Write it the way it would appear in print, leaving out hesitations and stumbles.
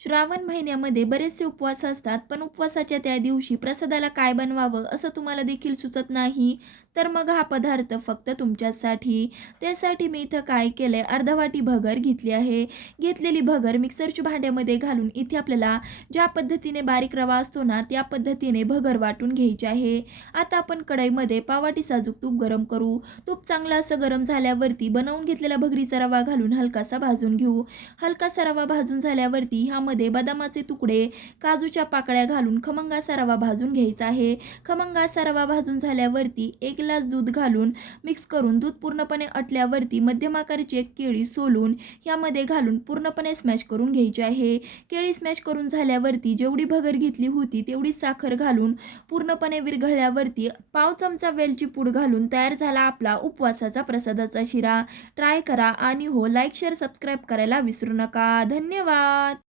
श्रावण महिन्यामध्ये बरेचसे उपवास असतात, पण उपवासाच्या त्या दिवशी प्रसादाला काय बनवावं असं तुम्हाला देखील सुचत नाही, तर मग हा पदार्थ फक्त तुमच्यासाठी. त्यासाठी मी इथं काय केलंय, अर्धा वाटी भगर घेतली आहे. घेतलेली भगर मिक्सरच्या भांड्यामध्ये घालून इथे आपल्याला ज्या पद्धतीने बारीक रवा असतो ना, त्या पद्धतीने भगर वाटून घ्यायची आहे. आता आपण कढईमध्ये पाववाटी साजूक तूप गरम करू. तूप चांगलं असं गरम झाल्यावरती बनवून घेतलेला भगरीचा रवा घालून हलकासा भाजून घेऊ. हलकासा रवा भाजून झाल्यावरती ह्यामध्ये बदामाचे तुकडे, काजूच्या पाकळ्या घालून खमंग असा रवा भाजून घ्यायचा आहे. खमंग असा रवा भाजून झाल्यावरती 1 ग्लास दूध घालून मिक्स करून दूध पूर्णपणे आटल्यावरती मध्यम आकाराची एक केळी सोलून यामध्ये घालून पूर्णपणे स्मॅश करून घ्यायची आहे. केळी स्मॅश करून झाल्यावरती जेवढी भगर घेतली होती तेवढी साखर घालून पूर्णपणे विरघळल्यावरती पाव चमचा वेलची पूड घालून तयार झाला आपला उपवासाचा प्रसादाचा शिरा. ट्राय करा आणि हो लाईक, शेअर, सबस्क्राईब करायला विसरू नका. धन्यवाद.